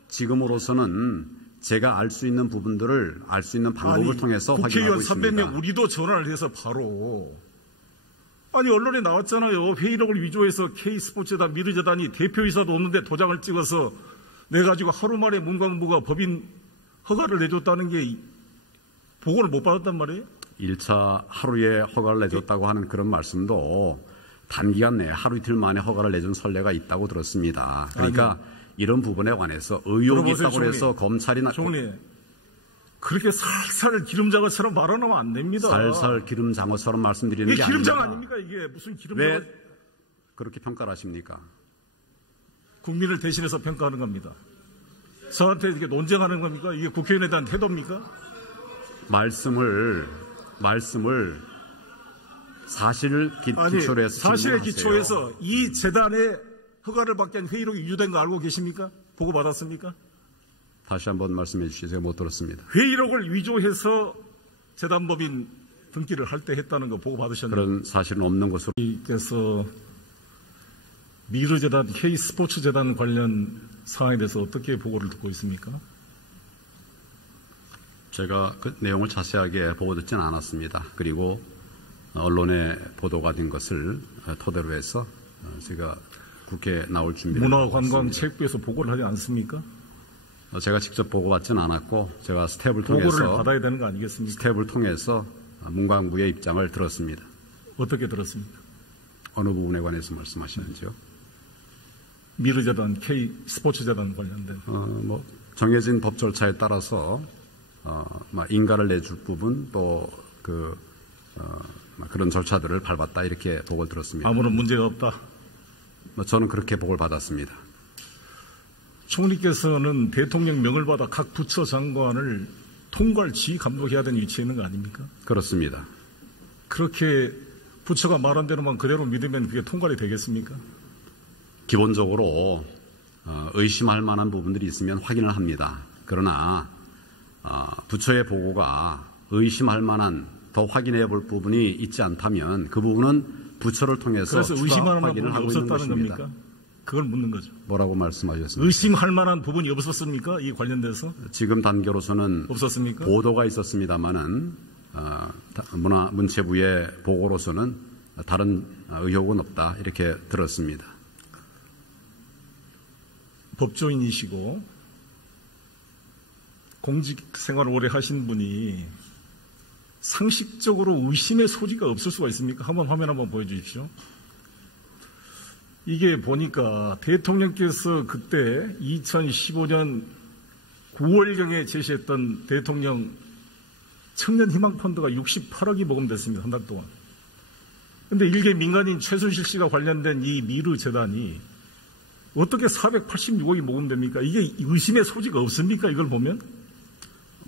지금으로서는 제가 알 수 있는 부분들을 알 수 있는 방법을 통해서 확인하고 있습니다. 국회의원 300명 우리도 전화를 해서 바로. 아니, 언론에 나왔잖아요. 회의록을 위조해서 K스포츠재단, 미르재단이 대표이사도 없는데 도장을 찍어서 내가지고 하루 만에 문광부가 법인 허가를 내줬다는 게 보고를 못 받았단 말이에요? 1차 하루에 허가를 내줬다고 하는 그런 말씀도 단기간 내에 하루 이틀 만에 허가를 내준 선례가 있다고 들었습니다. 그러니까 이런 부분에 관해서 의혹이 있다고 해서 검찰이 총리, 그렇게 살살 기름장어처럼 말하면 안 됩니다. 살살 기름장어처럼 말씀드리는 게 이게 아닙니다. 기름장어 아닙니까? 이게 무슨 기름장어? 왜 그렇게 평가를 하십니까? 국민을 대신해서 평가하는 겁니다. 저한테 이게 논쟁하는 겁니까? 이게 국회의원에 대한 태도입니까? 말씀을 사실을 기초로 해서 사실에 질문하세요. 기초해서 이 재단에 허가를 받기 위한 회의록이 유효된 거 알고 계십니까? 보고 받았습니까? 다시 한번 말씀해 주시죠. 제가 못 들었습니다. 회의록을 위조해서 재단법인 등기를 할 때 했다는 거 보고 받으셨나요? 그런 사실은 없는 것으로. 께서 미르재단, K스포츠재단 관련 사항에 대해서 어떻게 보고를 듣고 있습니까? 제가 그 내용을 자세하게 보고 듣지는 않았습니다. 그리고 언론에 보도가 된 것을 토대로 해서 제가 국회에 나올 준비를 문화관광체육부에서 보고를 하지 않습니까? 제가 직접 보고받지는 않았고 제가 보고를 받아야 되는 거 아니겠습니까? 스텝을 통해서 문광부의 입장을 들었습니다. 어떻게 들었습니까? 어느 부분에 관해서 말씀하시는지요? 미르재단, K스포츠재단 관련된. 정해진 법 절차에 따라서 인가를 내줄 부분 또 그런 절차들을 밟았다 이렇게 보고를 들었습니다. 아무런 문제가 없다. 저는 그렇게 보고를 받았습니다. 총리께서는 대통령 명을 받아 각 부처 장관을 통괄 지휘 감독해야 되는 위치에 있는 거 아닙니까? 그렇습니다. 그렇게 부처가 말한 대로만 그대로 믿으면 그게 통괄이 되겠습니까? 기본적으로 의심할 만한 부분들이 있으면 확인을 합니다. 그러나 부처의 보고가 의심할 만한 더 확인해 볼 부분이 있지 않다면 그 부분은 부처를 통해서 그래서 의심할 만한 확인을 부분이 하고 있는 없었다는 것입니다. 겁니까? 그걸 묻는 거죠. 뭐라고 말씀하셨습니까? 의심할 만한 부분이 없었습니까? 이 관련돼서? 지금 단계로서는 없었습니까? 보도가 있었습니다마는 문체부의 보고로서는 다른 의혹은 없다 이렇게 들었습니다. 법조인이시고 공직 생활을 오래 하신 분이 상식적으로 의심의 소지가 없을 수가 있습니까? 화면 한번 보여주십시오. 이게 보니까 대통령께서 그때 2015년 9월경에 제시했던 대통령 청년희망펀드가 68억이 모금됐습니다. 한 달 동안. 그런데 일개 민간인 최순실 씨가 관련된 이 미르재단이 어떻게 486억이 모금됩니까? 이게 의심의 소지가 없습니까? 이걸 보면?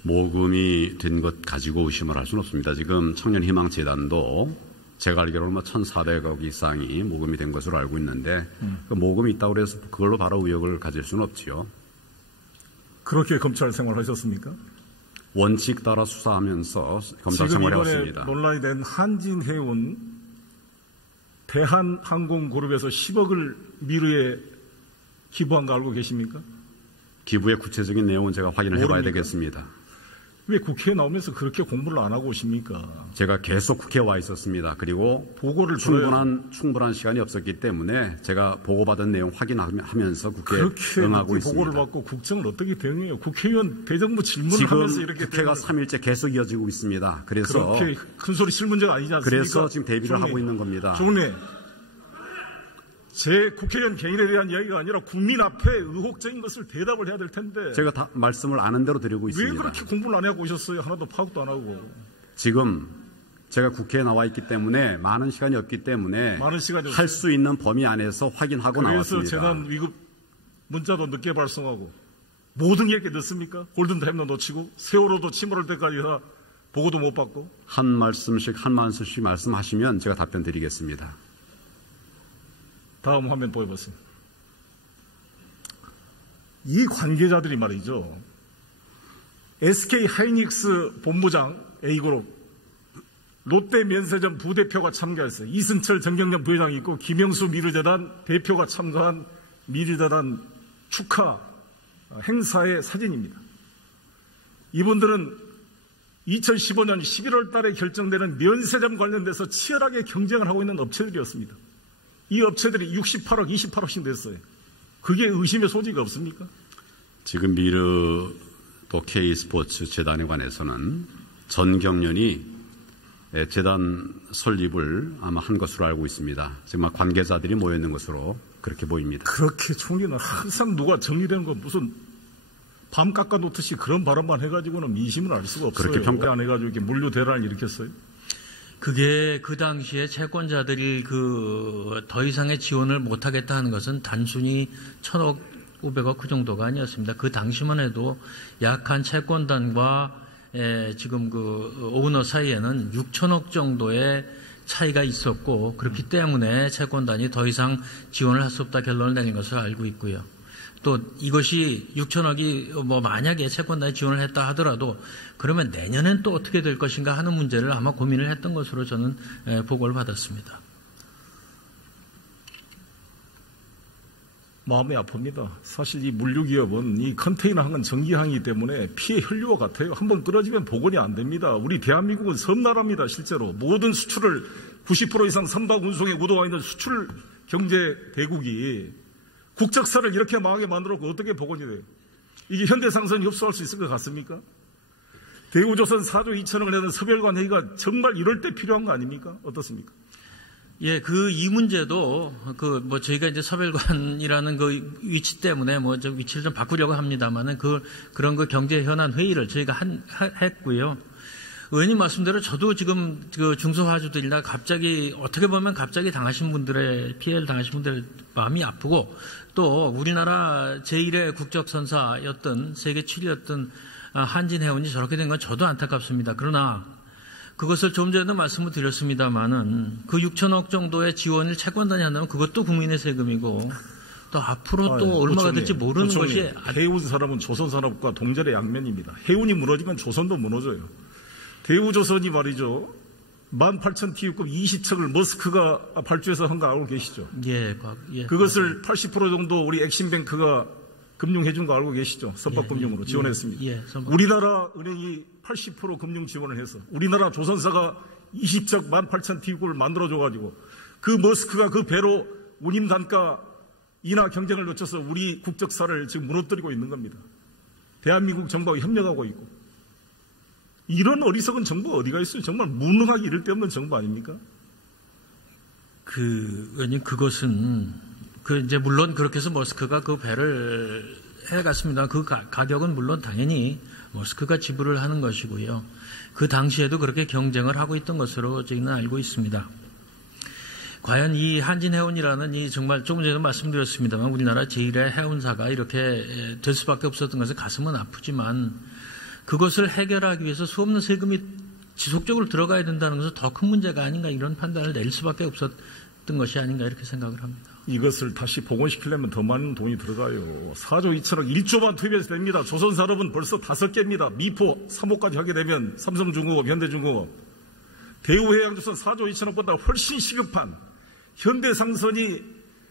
모금이 된 것 가지고 의심을 할 수는 없습니다. 지금 청년희망재단도 제가 알기로는 1,400억 이상이 모금이 된 것으로 알고 있는데 그 모금이 있다고 해서 그걸로 바로 의혹을 가질 수는 없지요. 그렇게 검찰 생활하셨습니까? 원칙 따라 수사하면서 검찰 생활해왔습니다. 지금 이번에 논란이 된 한진해운 대한항공그룹에서 10억을 미르에 기부한 거 알고 계십니까? 기부의 구체적인 내용은 제가 확인을 해봐야 모릅니까? 되겠습니다. 왜 국회에 나오면서 그렇게 공부를 안 하고 오십니까? 제가 계속 국회에 와 있었습니다. 그리고 보고를 충분한 시간이 없었기 때문에 제가 보고받은 내용 확인하면서 국회에 응하고 그렇게 있습니다. 보고를 받고 국정을 어떻게 대응해요? 국회의원 대정부 질문을 하면서 지금 이렇게 국회가 3일째 계속 이어지고 있습니다. 그래서 그렇게 큰 소리 칠 문제가 아니지 않습니까? 그래서 지금 대비를 하고 있는 겁니다. 총리, 제 국회의원 개인에 대한 이야기가 아니라 국민 앞에 의혹적인 것을 대답을 해야 될 텐데 제가 다 말씀을 아는 대로 드리고 있습니다. 왜 그렇게 공부를 안 하고 오셨어요? 하나도 파악도 안 하고. 지금 제가 국회에 나와 있기 때문에 많은 시간이 없기 때문에 할 수 있는 범위 안에서 확인하고 그래서 나왔습니다. 재난 위급 문자도 늦게 발송하고 모든 게 이렇게 늦습니까? 골든타임도 놓치고 세월호도 침몰할 때까지 다 보고도 못 받고. 한 말씀씩 말씀하시면 제가 답변 드리겠습니다. 다음 화면 보여보세요. 이 관계자들이 말이죠. SK 하이닉스 본부장 A그룹, 롯데 면세점 부대표가 참가했어요. 이승철 정경련 부회장이 있고 김영수 미르재단 대표가 참가한 미르재단 축하 행사의 사진입니다. 이분들은 2015년 11월 달에 결정되는 면세점 관련돼서 치열하게 경쟁을 하고 있는 업체들이었습니다. 이 업체들이 68억, 28억씩 냈어요. 그게 의심의 소지가 없습니까? 지금 미르 또 K스포츠 재단에 관해서는 전 경련이 재단 설립을 아마 한 것으로 알고 있습니다. 지금 관계자들이 모여 있는 것으로 그렇게 보입니다. 그렇게 총리는 항상 누가 정리되는 거 무슨 밤 깎아놓듯이 그런 발언만 해가지고는 민심을 알 수가 없어요. 그렇게 평가 안 해가지고 이렇게 물류 대란을 일으켰어요. 그게 그 당시에 채권자들이 더 이상의 지원을 못하겠다 하는 것은 단순히 1,000억, 500억 그 정도가 아니었습니다. 그 당시만 해도 약한 채권단과 지금 오너 사이에는 6천억 정도의 차이가 있었고 그렇기 때문에 채권단이 더 이상 지원을 할 수 없다 결론을 내린 것을 알고 있고요. 또 이것이 6천억이 만약에 채권단이 지원을 했다 하더라도 그러면 내년엔 또 어떻게 될 것인가 하는 문제를 아마 고민을 했던 것으로 저는 보고를 받았습니다. 마음이 아픕니다. 사실 이 물류기업은 이 컨테이너 항은 전기항이기 때문에 피해 혈류와 같아요. 한번 끊어지면 복원이 안 됩니다. 우리 대한민국은 섬나라입니다. 실제로 모든 수출을 90% 이상 선박 운송에 우도와 있는 수출 경제 대국이 국적사를 이렇게 망하게 만들었고 어떻게 복원이 돼요? 이게 현대상선이 흡수할 수 있을 것 같습니까? 대우조선 4조 2천억을 내는 서별관 회의가 정말 이럴 때 필요한 거 아닙니까? 어떻습니까? 예, 이 문제도 저희가 이제 서별관이라는 그 위치 때문에 좀 위치를 좀 바꾸려고 합니다만은 그런 경제 현안 회의를 저희가 했고요. 의원님 말씀대로 저도 지금 중소화주들이나 어떻게 보면 갑자기 당하신 분들의 피해를 당하신 분들의 마음이 아프고 또 우리나라 제1의 국적선사였던 세계 7위였던 한진해운이 저렇게 된 건 저도 안타깝습니다. 그러나 그것을 좀 전에도 말씀을 드렸습니다만은 그 6천억 정도의 지원을 채권단이 한다면 그것도 국민의 세금이고 또 앞으로 또 얼마가 될지 모르는 것이 해운 산업은 조선 산업과 동절의 양면입니다. 해운이 무너지면 조선도 무너져요. 대우조선이 말이죠. 18,000TU급 20척을 머스크가 발주해서 한 거 알고 계시죠? 예. 그것을 80% 정도 우리 엑심뱅크가 금융해준 거 알고 계시죠? 선박금융으로 지원했습니다. 우리나라 은행이 80% 금융 지원을 해서 우리나라 조선사가 20척 18,000TU급을 만들어줘가지고 그 머스크가 그 배로 운임 단가 인하 경쟁을 놓쳐서 우리 국적사를 지금 무너뜨리고 있는 겁니다. 대한민국 정부와 협력하고 있고. 이런 어리석은 정부 어디가 있어요? 정말 무능하기 이를 데 없는 정부 아닙니까? 의원님, 그것은 이제 물론 그렇게 해서 머스크가 그 배를 해갔습니다. 그 가격은 물론 당연히 머스크가 지불을 하는 것이고요. 그 당시에도 그렇게 경쟁을 하고 있던 것으로 저희는 알고 있습니다. 과연 이 한진해운이라는 정말 조금 전에 말씀드렸습니다만 우리나라 제1의 해운사가 이렇게 될 수밖에 없었던 것은 가슴은 아프지만 그것을 해결하기 위해서 수없는 세금이 지속적으로 들어가야 된다는 것은 더 큰 문제가 아닌가 이런 판단을 내릴 수밖에 없었던 것이 아닌가 이렇게 생각을 합니다. 이것을 다시 복원시키려면 더 많은 돈이 들어가요. 4조 2천억 1조만 투입해서 됩니다. 조선산업은 벌써 5개입니다. 미포 3호까지 하게 되면 삼성중공업, 현대중공업. 대우해양조선 4조 2천억보다 훨씬 시급한 현대상선이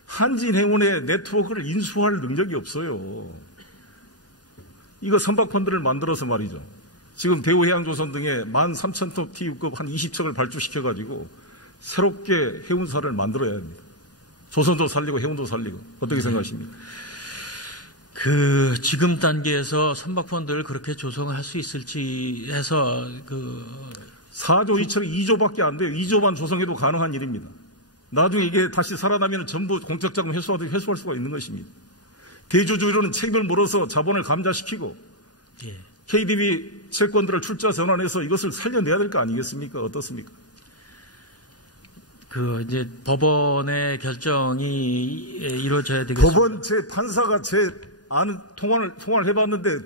한진해운의 네트워크를 인수할 능력이 없어요. 이거 선박펀드를 만들어서 말이죠. 지금 대우해양조선 등에 13,000톤 TU급 한 20척을 발주시켜가지고 새롭게 해운사를 만들어야 합니다. 조선도 살리고 해운도 살리고. 어떻게 생각하십니까? 지금 단계에서 선박펀드를 그렇게 조성할 수 있을지 해서 4조 2천억 2조밖에 안 돼요. 2조만 조성해도 가능한 일입니다. 나중에 이게 다시 살아나면 전부 공적자금 회수할 수가 있는 것입니다. 대주주로는 책임을 물어서 자본을 감자시키고 KDB 채권들을 출자 전환해서 이것을 살려내야 될 거 아니겠습니까? 어떻습니까? 이제 법원의 결정이 이루어져야 되겠습니다. 법원 제 판사가 제 아는 통화를 해봤는데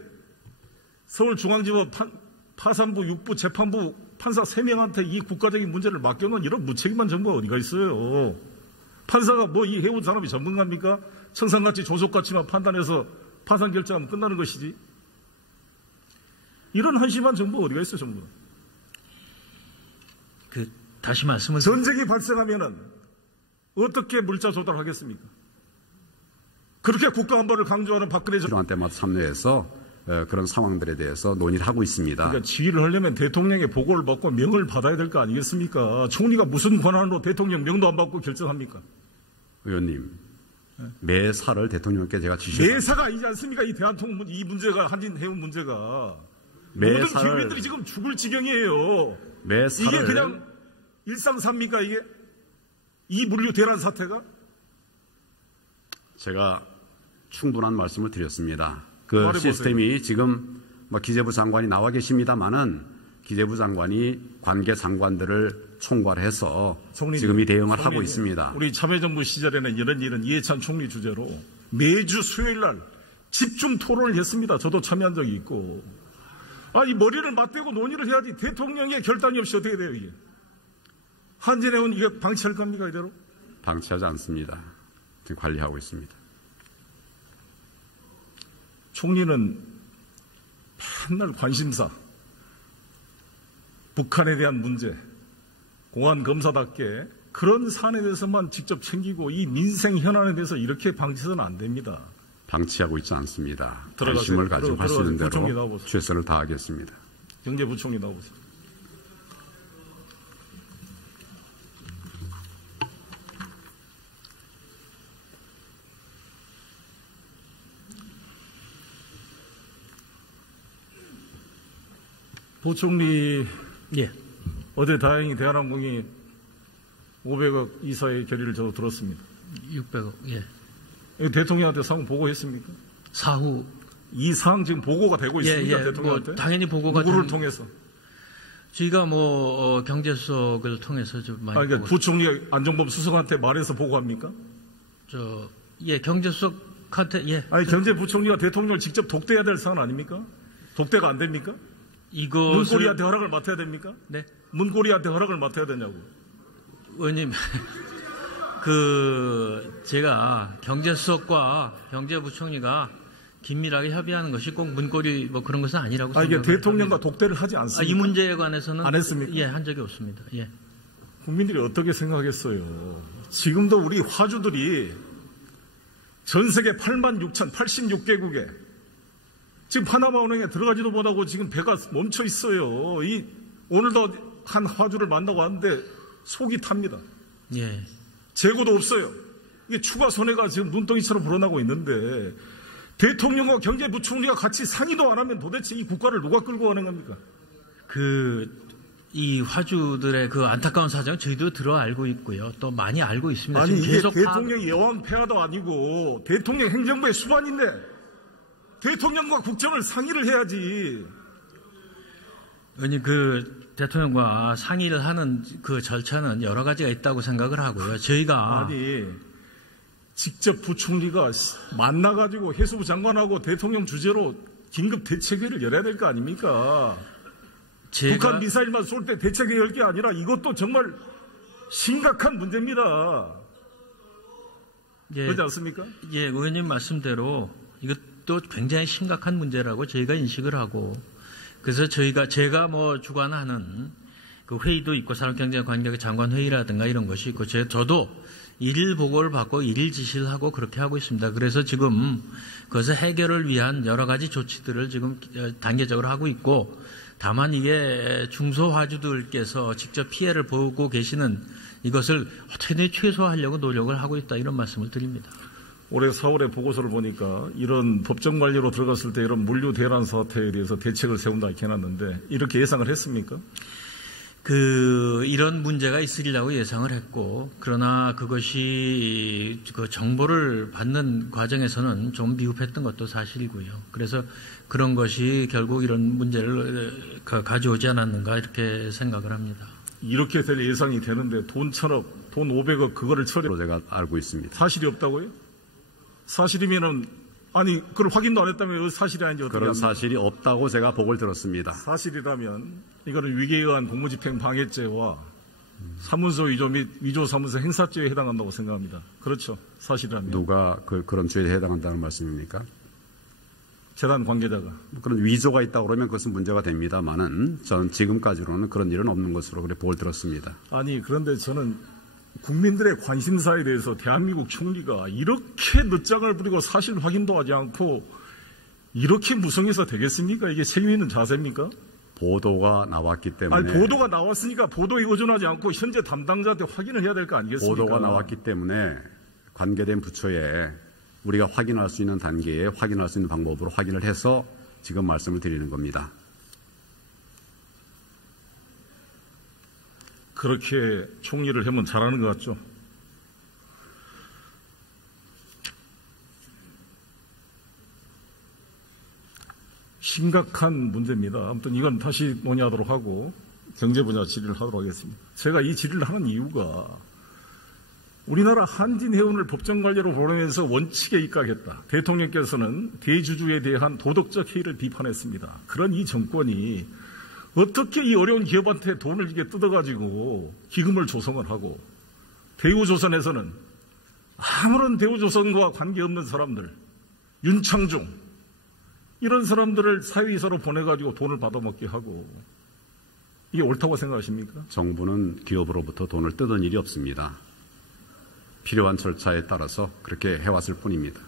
서울중앙지법 파산부 6부 재판부 판사 3명한테 이 국가적인 문제를 맡겨놓은 이런 무책임한 정부가 어디가 있어요. 판사가 이 해운 산업이 전문가입니까? 청산가치 조속가치만 판단해서 파산 결정하면 끝나는 것이지. 이런 한심한 정부가 어디가 있어요, 정부는. 다시 말씀을 전쟁이 발생하면은 어떻게 물자 조달하겠습니까? 그렇게 국가 안보를 강조하는 박근혜 정부. 필요한 때마다 참여해서 그런 상황들에 대해서 논의를 하고 있습니다. 그러니까 지휘를 하려면 대통령의 보고를 받고 명을 받아야 될 거 아니겠습니까? 총리가 무슨 권한으로 대통령 명도 안 받고 결정합니까? 의원님, 매사를 대통령께 제가 지시했습니다. 매사가 아니지 않습니까? 이 대한통 이 문제가 한진해운 문제가 모든 기업인들이 지금 죽을 지경이에요. 매사를 이게 그냥 일상삽니까 이게? 이 물류 대란 사태가? 제가 충분한 말씀을 드렸습니다. 말해보세요. 시스템이 지금 기재부 장관이 나와 계십니다만은 기재부 장관이 관계 장관들을 총괄해서 지금 이 대응을 하고 있습니다. 우리 참여정부 시절에는 이런 일은 이해찬 총리 주재로 매주 수요일 날 집중 토론을 했습니다. 저도 참여한 적이 있고. 이 머리를 맞대고 논의를 해야지 대통령의 결단이 없이 어떻게 돼요 이게? 한진해운 이게 방치할 겁니까 이대로? 방치하지 않습니다. 지금 관리하고 있습니다. 총리는 맨날 관심사, 북한에 대한 문제, 공안 검사답게 그런 사안에 대해서만 직접 챙기고 이 민생 현안에 대해서 이렇게 방치해서는 안 됩니다. 방치하고 있지 않습니다. 들어가세요. 관심을 가지고 할 수 있는 부총리 대로 나와보세요. 최선을 다하겠습니다. 경제부총리 나오세요. 부총리, 예. 어제 다행히 대한항공이 500억 이사의 결의를 저도 들었습니다. 600억. 예. 대통령한테 사항 보고했습니까? 사후. 이 사항 지금 보고가 되고 있습니다. 예. 대통령한테. 뭐 당연히 보고가 누구를 통해서? 저희가 경제수석을 통해서 좀 많이. 그러니까 부총리 안종범 수석한테 말해서 보고합니까? 경제수석한테, 예. 아니, 경제부총리가 대통령을 직접 독대해야 될 사안 아닙니까? 독대가 안 됩니까? 문고리한테 허락을 맡아야 됩니까? 네. 문고리한테 허락을 맡아야 되냐고. 의원님, 제가 경제수석과 경제부총리가 긴밀하게 협의하는 것이 꼭 문고리 그런 것은 아니라고 생각합니다. 이게 대통령과 독대를 하지 않습니까? 이 문제에 관해서는 안 했습니까? 예, 한 적이 없습니다. 예. 국민들이 어떻게 생각했어요? 지금도 우리 화주들이 전 세계 86개국에 지금 파나마은행에 들어가지도 못하고 지금 배가 멈춰 있어요. 오늘도 한 화주를 만나고 왔는데 속이 탑니다. 예. 재고도 없어요. 이게 추가 손해가 지금 눈덩이처럼 불어나고 있는데 대통령과 경제부총리가 같이 상의도 안 하면 도대체 이 국가를 누가 끌고 가는 겁니까? 이 화주들의 안타까운 사정은 저희도 들어 알고 있고요. 또 많이 알고 있습니다. 아니, 이게 계속 대통령이 여왕 폐하도 아니고 대통령 행정부의 수반인데 대통령과 국정을 상의를 해야지. 아니, 대통령과 상의를 하는 절차는 여러 가지가 있다고 생각을 하고요. 저희가. 아니, 직접 부총리가 만나가지고 해수부 장관하고 대통령 주재로 긴급 대책회의를 열어야 될 거 아닙니까? 북한 미사일만 쏠 때 대책회의 열 게 아니라 이것도 정말 심각한 문제입니다. 예, 그렇지 않습니까? 예, 의원님 말씀대로 이것도 굉장히 심각한 문제라고 저희가 인식을 하고, 그래서 제가 주관하는 회의도 있고 산업경제관계 장관 회의라든가 이런 것이 있고, 저도 일일 보고를 받고 일일 지시를 하고 그렇게 하고 있습니다. 그래서 지금 그것을 해결을 위한 여러 가지 조치들을 지금 단계적으로 하고 있고, 다만 이게 중소화주들께서 직접 피해를 보고 계시는 이것을 어떻게든 최소화하려고 노력을 하고 있다, 이런 말씀을 드립니다. 올해 4월에 보고서를 보니까 이런 법정 관리로 들어갔을 때 이런 물류 대란 사태에 대해서 대책을 세운다 이렇게 해놨는데 이렇게 예상을 했습니까? 이런 문제가 있으리라고 예상을 했고, 그러나 그것이 정보를 받는 과정에서는 좀 미흡했던 것도 사실이고요. 그래서 그런 것이 결국 이런 문제를 가져오지 않았는가 이렇게 생각을 합니다. 이렇게 될 예상이 되는데 돈 1,000억, 돈 500억 그거를 처리로 제가 알고 있습니다. 사실이 없다고요? 사실이면은 아니 그걸 확인도 안 했다면 사실이 아닌지 어떻게 그런 합니까? 사실이 없다고 제가 보고를 들었습니다. 사실이라면 이거는 위계에 의한 공무집행 방해죄와 사문서 위조 및 위조 사문서 행사죄에 해당한다고 생각합니다. 그렇죠? 사실이라면. 누가 그런 죄에 해당한다는 말씀입니까? 재단 관계자가. 그런 위조가 있다고 그러면 그것은 문제가 됩니다만은 저는 지금까지로는 그런 일은 없는 것으로 그래 보고를 들었습니다. 아니 그런데 저는 국민들의 관심사에 대해서 대한민국 총리가 이렇게 늦장을 부리고 사실 확인도 하지 않고 이렇게 무성해서 되겠습니까? 이게 책임 있는 자세입니까? 보도가 나왔기 때문에. 아니 보도가 나왔으니까 보도에 의존하지 않고 현재 담당자한테 확인을 해야 될 거 아니겠습니까? 보도가 나왔기 때문에 관계된 부처에 우리가 확인할 수 있는 단계에 확인할 수 있는 방법으로 확인을 해서 지금 말씀을 드리는 겁니다. 그렇게 총리를 하면 잘하는 것 같죠? 심각한 문제입니다. 아무튼 이건 다시 논의하도록 하고 경제 분야 질의를 하도록 하겠습니다. 제가 이 질의를 하는 이유가 우리나라 한진해운을 법정관리로 보내면서 원칙에 입각했다. 대통령께서는 대주주에 대한 도덕적 해이를 비판했습니다. 그런 이 정권이 어떻게 이 어려운 기업한테 돈을 이게 뜯어가지고 기금을 조성을 하고 대우조선에서는 아무런 대우조선과 관계없는 사람들, 윤창중 이런 사람들을 사회이사로 보내가지고 돈을 받아먹게 하고 이게 옳다고 생각하십니까? 정부는 기업으로부터 돈을 뜯은 일이 없습니다. 필요한 절차에 따라서 그렇게 해왔을 뿐입니다.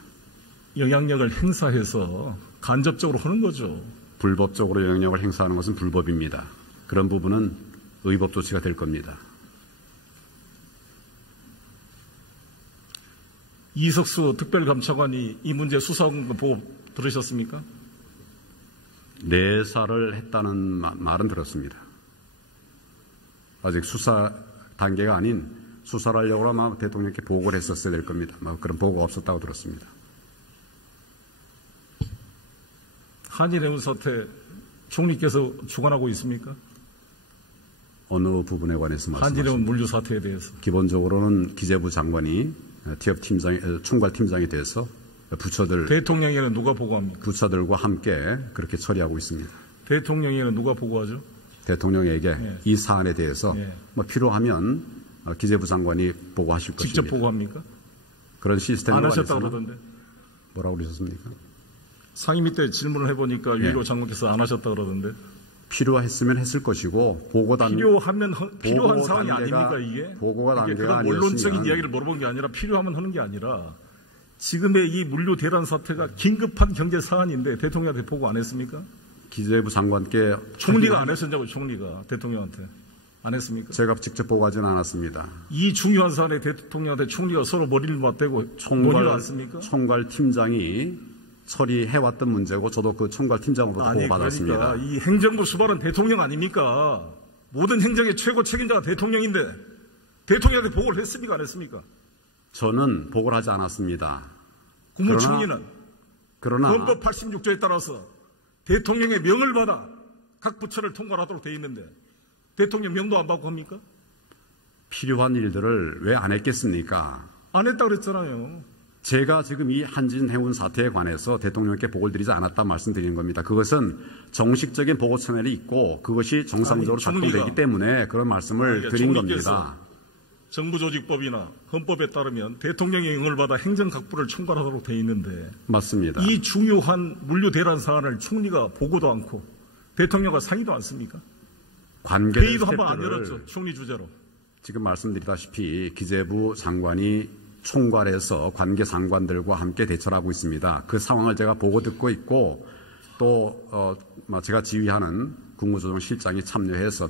영향력을 행사해서 간접적으로 하는 거죠. 불법적으로 영향력을 행사하는 것은 불법입니다. 그런 부분은 의법 조치가 될 겁니다. 이석수 특별감찰관이 이 문제 수사한 거 보고 들으셨습니까? 내사를 했다는 말은 들었습니다. 아직 수사 단계가 아닌 수사를 하려고 아마 대통령께 보고를 했었어야 될 겁니다. 그런 보고가 없었다고 들었습니다. 한일해운 사태 총리께서 주관하고 있습니까? 어느 부분에 관해서 한일해운 말씀하십니까? 물류 사태에 대해서. 기본적으로는 기재부 장관이 TF 총괄팀장이 돼서 대통령에는 누가 보고합니까? 부처들과 함께 그렇게 처리하고 있습니다. 대통령에는 누가 보고하죠? 대통령에게 네. 이 사안에 대해서 네. 필요하면 기재부 장관이 보고하실 직접 것입니다. 보고합니까? 그런 시스템 안 하셨다고 그러던데. 뭐라고 그러셨습니까? 상임위 때 질문을 해보니까 네. 유일호 장관께서 안 하셨다고 그러던데. 필요했으면 했을 것이고 필요한 상황이 아닙니까 이게? 보고가 이게 단계가 그런 원론적인 아니었으면 이야기를 물어본 게 아니라 필요하면 하는 게 아니라 지금의 이 물류 대란 사태가 긴급한 경제 사안인데 대통령한테 보고 안 했습니까? 기재부 장관께 총리가 안 했었냐고 총리가 대통령한테 안 했습니까? 제가 직접 보고하지는 않았습니다. 이 중요한 사안에 대통령한테 총리가 서로 머리를 맞대고 논의를 않습니까? 총괄팀장이 처리해왔던 문제고 저도 그 총괄팀장으로부터 보고받았습니다. 그러니까 이 행정부 수반은 대통령 아닙니까? 모든 행정의 최고 책임자가 대통령인데 대통령한테 보고를 했습니까? 안 했습니까? 저는 보고를 하지 않았습니다. 국무총리는 그러나 헌법 86조에 따라서 대통령의 명을 받아 각 부처를 통과하도록 돼 있는데 대통령 명도 안 받고 합니까? 필요한 일들을 왜 안 했겠습니까? 안 했다고 그랬잖아요. 제가 지금 이 한진해운 사태에 관해서 대통령께 보고를 드리지 않았다 말씀드리는 겁니다. 그것은 정식적인 보고 채널이 있고 그것이 정상적으로 작동되기 때문에 그런 말씀을 드린 겁니다. 정부조직법이나 헌법에 따르면 대통령의 명을 받아 행정각부를 총괄하도록 돼 있는데 맞습니다. 이 중요한 물류 대란 사안을 총리가 보고도 않고 대통령과 상의도 않습니까? 회의도 한 번 안 열었죠. 총리 주재로. 지금 말씀드리다시피 기재부 장관이 총괄해서 관계 장관들과 함께 대처를 하고 있습니다. 그 상황을 제가 보고 듣고 있고 또 제가 지휘하는 국무조정실장이 참여해서